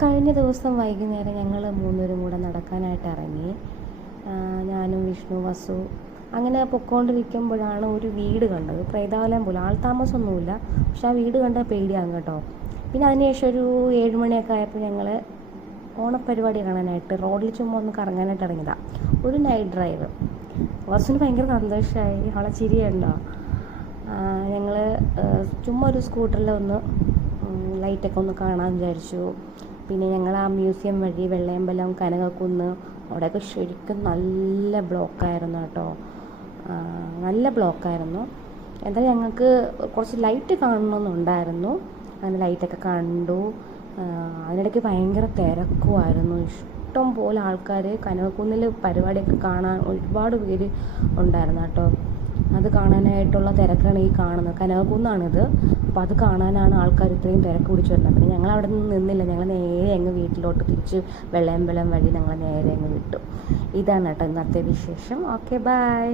കഴിഞ്ഞ ദിവസം വൈകുന്നേരം ഞങ്ങൾ മൂന്നുപേരും കൂടെ നടക്കാനായിട്ട് ഇറങ്ങി. ഞാനും വിഷ്ണു, വസു അങ്ങനെ പൊയ്ക്കൊണ്ടിരിക്കുമ്പോഴാണ് ഒരു വീട് കണ്ടത്. പ്രേതാലയം പോലെ, ആൾ താമസമൊന്നുമില്ല, പക്ഷെ ആ വീട് കണ്ടാൽ പേടിയാകും കേട്ടോ. പിന്നെ അതിനുശേഷം ഒരു 7 മണിയൊക്കെ ആയപ്പോൾ ഞങ്ങൾ ഓണപ്പരിപാടി കാണാനായിട്ട് റോഡിൽ ചുമ്മാ ഒന്ന് കറങ്ങാനായിട്ട് ഇറങ്ങിയതാണ്. ഒരു നൈറ്റ് ഡ്രൈവ്. വസുവിന് ഭയങ്കര സന്തോഷമായി, അവളെ ചിരിയുണ്ടോ. ഞങ്ങൾ ചുമ്മാ ഒരു സ്കൂട്ടറിൽ ഒന്ന് ലൈറ്റൊക്കെ ഒന്ന് കാണാൻ വിചാരിച്ചു. പിന്നെ ഞങ്ങൾ ആ മ്യൂസിയം വഴി വെള്ളയമ്പലം, കനകക്കുന്ന്, അവിടെയൊക്കെ ശരിക്കും നല്ല ബ്ലോക്കായിരുന്നു കേട്ടോ. നല്ല ബ്ലോക്കായിരുന്നു. എന്തായാലും ഞങ്ങൾക്ക് കുറച്ച് ലൈറ്റ് കാണണമെന്നുണ്ടായിരുന്നു. അങ്ങനെ ലൈറ്റൊക്കെ കണ്ടു. അതിനിടയ്ക്ക് ഭയങ്കര തിരക്കുമായിരുന്നു. ഇഷ്ടം പോലെ ആൾക്കാർ. കനകക്കുന്നിൽ പരിപാടിയൊക്കെ കാണാൻ ഒരുപാട് പേര് ഉണ്ടായിരുന്നു കേട്ടോ. അത് കാണാനായിട്ടുള്ള തിരക്കാണ് ഈ കാണുന്നത്. കനകക്കുന്നാണിത്. അപ്പോൾ അത് കാണാനാണ് ആൾക്കാർ ഇത്രയും തിരക്ക് പിടിച്ച് വരുന്നത്. പിന്നെ ഞങ്ങൾ അവിടെ നിന്നില്ല, ഞങ്ങൾ നേരെ അങ്ങ് വീട്ടിലോട്ട് തിരിച്ച് വെള്ളയമ്പലം വഴി ഞങ്ങൾ നേരെ അങ്ങ് വിട്ടു. ഇതാണ് കേട്ടോ ഇന്നത്തെ വിശേഷം. Okay, by.